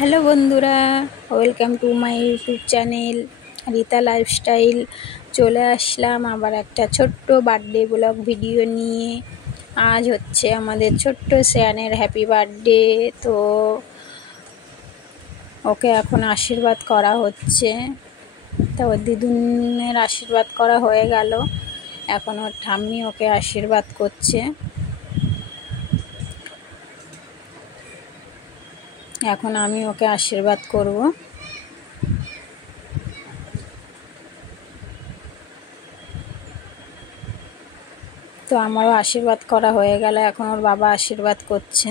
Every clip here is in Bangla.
হ্যালো বন্ধুরা, welcome to my YouTube channel Rita lifestyle. চলে আসলাম আবার একটা ছোট্ট বার্থডে ব্লগ ভিডিও নিয়ে। আজ হচ্ছে আমাদের ছোট্ট শ্যানের হ্যাপি বার্থডে। তো ওকে এখন আশীর্বাদ করা হচ্ছে। তো ওর দিদুনের আশীর্বাদ করা হয়ে গেল, এখন ওর ঠাম্মি ওকে আশীর্বাদ করছে। এখন আমি ওকে আশীর্বাদ করব। তো আমারও আশীর্বাদ করা হয়ে গেল, এখন ওর বাবা আশীর্বাদ করছে।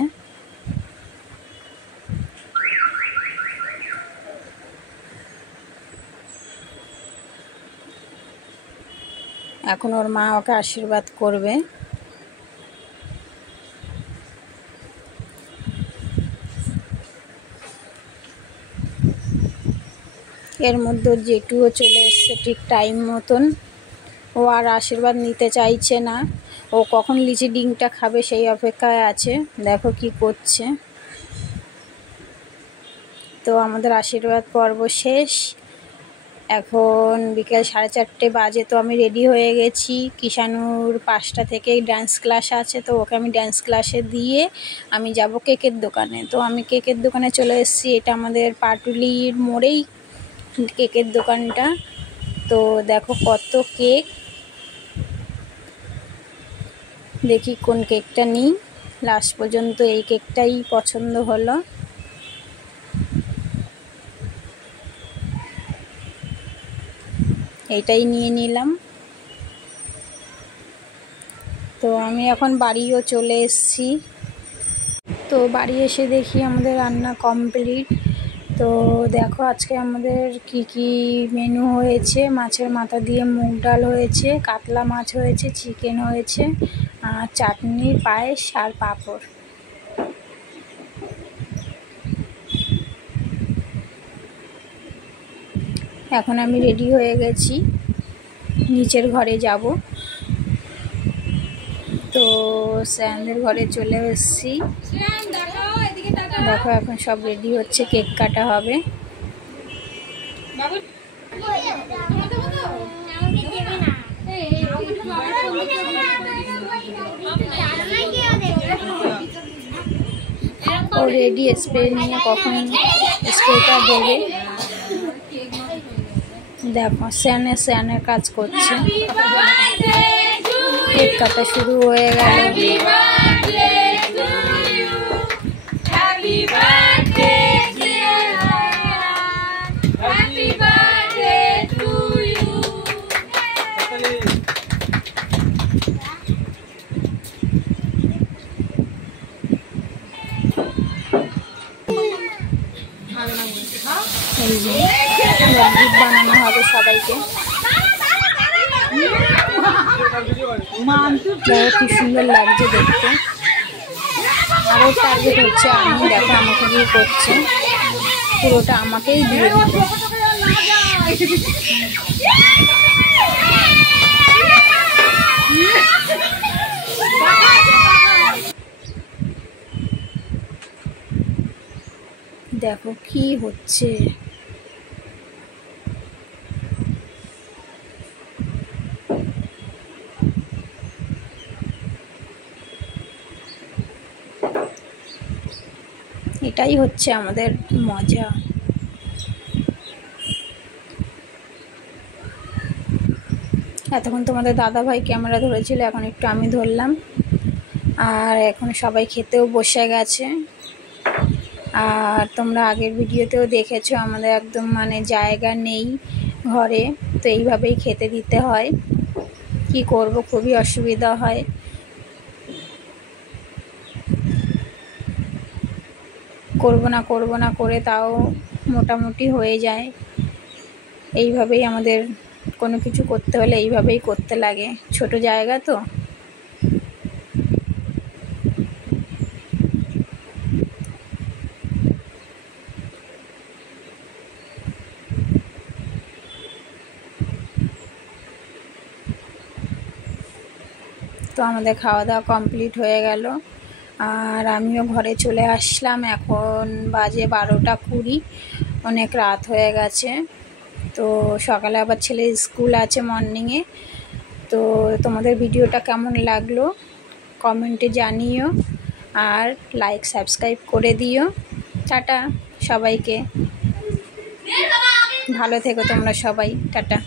এখন ওর মা ওকে আশীর্বাদ করবে। এর মধ্যে জেঠুও চলে এসছে ঠিক টাইম মতন। ও আর আশীর্বাদ নিতে চাইছে না, ও কখন লিচি ডিমটা খাবে সেই অপেক্ষায় আছে। দেখো কি করছে। তো আমাদের আশীর্বাদ পর্ব শেষ, এখন বিকেল 4:30 বাজে। তো আমি রেডি হয়ে গেছি। কিষানুর 5টা থেকে ডান্স ক্লাস আছে, তো ওকে আমি ডান্স ক্লাসে দিয়ে আমি যাব কেকের দোকানে। তো আমি কেকের দোকানে চলে এসেছি। এটা আমাদের পাটুলির মোড়েই কেকের দোকানটা। তো দেখো কত কেক, দেখি কোন কেকটা নিই। লাস্ট পর্যন্ত এই কেকটাই পছন্দ হলো। এইটাই নিয়ে নিলাম। তো আমি এখন বাড়িও চলে এসেছি। তো বাড়ি এসে দেখি আমাদের রান্না কমপ্লিট। তো দেখো আজকে আমাদের কি কি মেনু হয়েছে। মাছের মাথা দিয়ে মুগ ডাল হয়েছে, কাতলা মাছ হয়েছে, চিকেন হয়েছে, আর চাটনি, পায়েস আর পাঁপড়। এখন আমি রেডি হয়ে গেছি, নিচের ঘরে যাব। তো স্যানদের ঘরে চলে এসেছি। দেখো এখন সব রেডি হচ্ছে, কেক কাটা হবে। ও রেডি, স্প্রে নিয়ে কখন স্প্রেটা দেবে। দেখো স্যানের কাজ করছে। কেক কাটা শুরু হয়ে গেল। এই যে গিফট বানানো হবে সবাইকে। কি সুন্দর লাগছে দেখতে। আরও টার্গেট হচ্ছে আমি, দেখো আমাকে দিয়ে করছে, পুরোটা আমাকেই দিয়ে দিতে। দেখো কি হচ্ছে। এটাই হচ্ছে আমাদের মজা। এতক্ষণ তোমাদের দাদাভাই ক্যামেরা ধরেছিল, এখন একটু আমি ধরলাম। আর এখন সবাই খেতেও বসে গেছে। আর তোমরা আগের ভিডিওতেও দেখেছো আমাদের একদম জায়গা নেই ঘরে, তো এইভাবেই খেতে দিতে হয়। কি করব, খুবই অসুবিধা হয়। করব না করে তাও মোটামুটি হয়ে যায়। এইভাবেই আমাদের কোনো কিছু করতে হলে এইভাবেই করতে লাগে, ছোট জায়গা তো। তো আমাদের খাওয়া দাওয়া কমপ্লিট হয়ে গেল। আর আমিও ঘরে চলে আসলাম। এখন বাজে 12টা 20, অনেক রাত হয়ে গেছে। তো সকালে আবার ছেলের স্কুল আছে মর্নিংয়ে। তো তোমাদের ভিডিওটা কেমন লাগলো কমেন্টে জানিও, আর লাইক সাবস্ক্রাইব করে দিও। টাটা সবাইকে, ভালো থেকো তোমরা সবাই, টাটা।